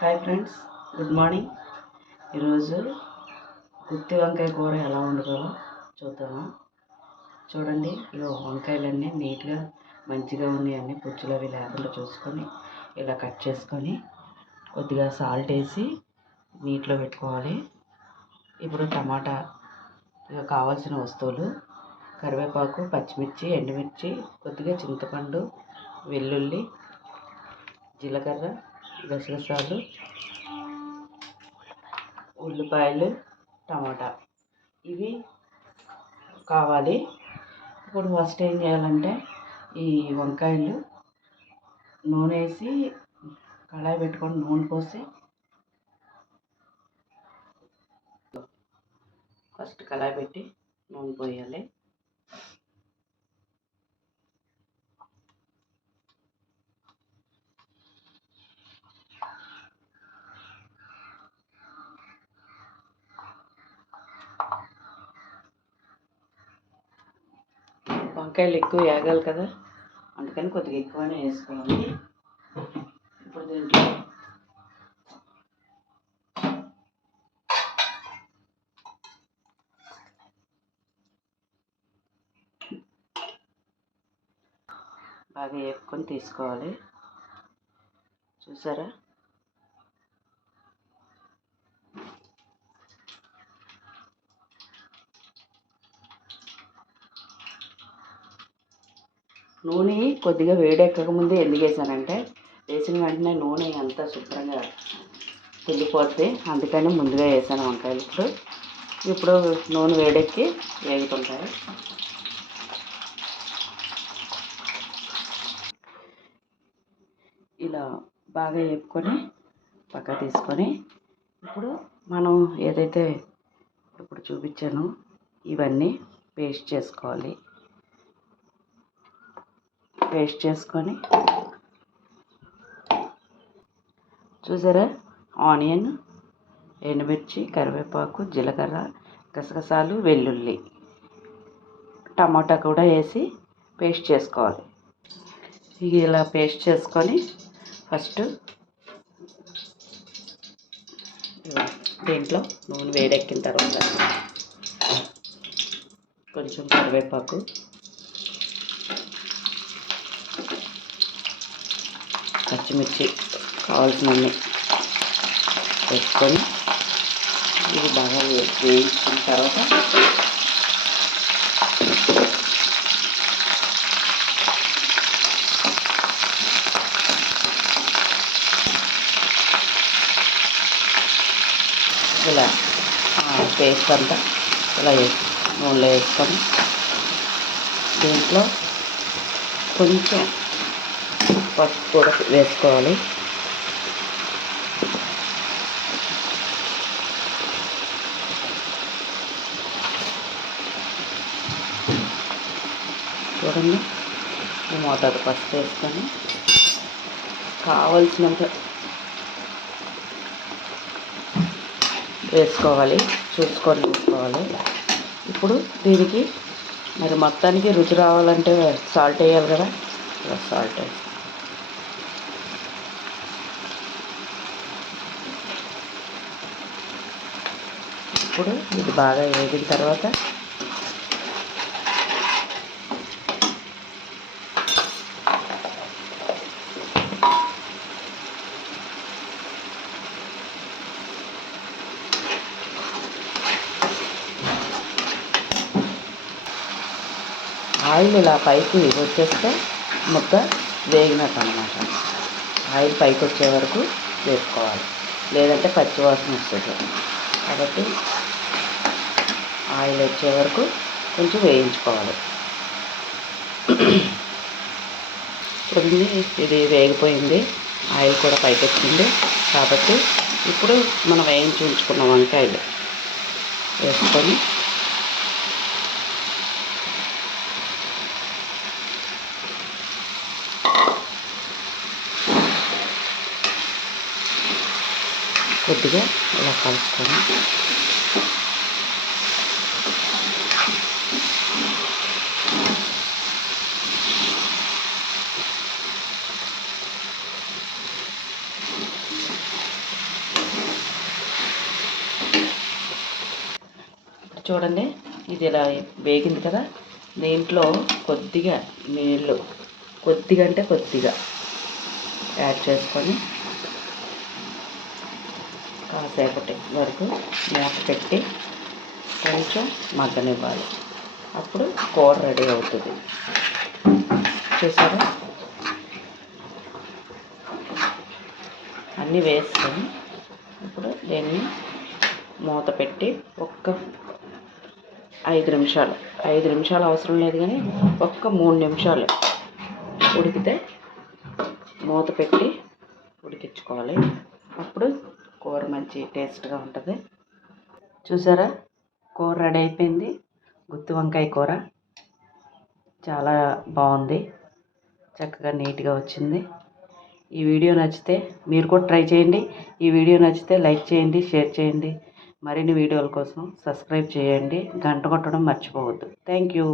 Hi friends, good morning. ఈరోజు గుత్తి వంకాయ కూర ఎలా వండుకోవాలో చూద్దాము. చూడండి, ఇగో వంకాయలన్నీ నీట్గా మంచిగా ఉన్నాయన్నీ పుచ్చులు అవి లేకుండా చూసుకొని ఇలా కట్ చేసుకొని కొద్దిగా సాల్ట్ వేసి నీటిలో పెట్టుకోవాలి. ఇప్పుడు టమాటా, ఇక కావాల్సిన వస్తువులు: కరివేపాకు, పచ్చిమిర్చి, ఎండుమిర్చి, కొద్దిగా చింతపండు, వెల్లుల్లి, జీలకర్ర, గసగసాలు, ఉల్లిపాయలు, టమాటా ఇవి కావాలి. ఇప్పుడు ఫస్ట్ ఏం చేయాలంటే, ఈ వంకాయలు నూనె వేసి కళాయి పెట్టుకొని నూనె పోసి ఫస్ట్ కళాయి పెట్టి నూనె పోయాలి. వంకాయలు ఎక్కువ వేగాలి కదా, అందుకని కొద్దిగా ఎక్కువనే వేసుకోవాలి. ఇప్పుడు దీంట్లో బాగా వేపుకొని తీసుకోవాలి. చూసారా, నూనె కొద్దిగా వేడెక్కక ముందే ఎందుకు వేసానంటే, వేసిన వెంటనే నూనె అంతా శుభ్రంగా తెల్లిపోతే, అందుకని ముందుగా వేసాను వంకాయలు. ఇప్పుడు నూనె వేడెక్కి వేగుతుంటాయి. ఇలా బాగా వేపుకొని పక్క తీసుకొని, ఇప్పుడు మనం ఏదైతే ఇప్పుడు చూపించానో ఇవన్నీ పేస్ట్ చేసుకోవాలి. పేస్ట్ చేసుకొని, చూసారా, ఆనియన్, ఎండుమిర్చి, కరివేపాకు, జీలకర్ర, గసగసాలు, వెల్లుల్లి, టమాటా కూడా వేసి పేస్ట్ చేసుకోవాలి. ఇలా పేస్ట్ చేసుకొని ఫస్ట్ దీంట్లో నూనె వేడెక్కిన తర్వాత కొంచెం కరివేపాకు, పచ్చిమిర్చి కావాల్సినన్ని వేసుకొని ఇది బాగా వేయించిన తర్వాత ఇలా పేస్ట్ అంతా ఇలా నూనెలో వేసుకొని దీంట్లో కొంచెం పసుపు కూడా వేసుకోవాలి. చూడండి, ఈ మోతాదు పసుపు వేసుకొని కావలసినంత వేసుకోవాలి, చూసుకొని వేసుకోవాలి. ఇప్పుడు దీనికి మరి మొత్తానికి రుచి రావాలంటే సాల్ట్ వేయాలి కదా, సాల్ట్ వేసి ఇప్పుడు ఇది బాగా వేగిన తర్వాత ఆయిల్ ఇలా పైకి వచ్చేస్తే ముద్ద వేగినట్టు అన్నమాట. ఆయిల్ పైకి వచ్చే వరకు వేసుకోవాలి, లేదంటే పచ్చివాసన వస్తుంది. కాబట్టి ఆయిల్ వచ్చే వరకు కొంచెం వేయించుకోవాలి. ఇప్పుడు ఇది వేగిపోయింది, ఆయిల్ కూడా పైకి వచ్చింది. కాబట్టి ఇప్పుడు మనం వేయించి ఉంచుకున్న వంకాయలు వేసుకొని కొద్దిగా ఇలా కలుపుకొని చూడండి, ఇది ఇలా వేగింది కదా, దీంట్లో కొద్దిగా నీళ్ళు, కొద్దిగా అంటే కొద్దిగా యాడ్ చేసుకొని కాసేపటి వరకు మూత పెట్టి కొంచెం మగ్గనివ్వాలి. అప్పుడు కూర రెడీ అవుతుంది. చూసారా, అన్నీ వేసుకొని ఇప్పుడు దీన్ని మూత పెట్టి ఒక్క 5 నిమిషాలు అవసరం లేదు, కానీ ఒక్క 3 నిమిషాలు ఉడికితే మూత పెట్టి ఉడికించుకోవాలి. అప్పుడు కూర మంచి టేస్ట్గా ఉంటుంది. చూసారా, కూర రెడీ అయిపోయింది. గుత్తి వంకాయ కూర చాలా బాగుంది, చక్కగా నీట్గా వచ్చింది. ఈ వీడియో నచ్చితే మీరు కూడా ట్రై చేయండి. ఈ వీడియో నచ్చితే లైక్ చేయండి, షేర్ చేయండి. మరిన్ని వీడియోల కోసం సబ్స్క్రైబ్ చేయండి. గంట కొట్టడం మర్చిపోవద్దు. Thank you.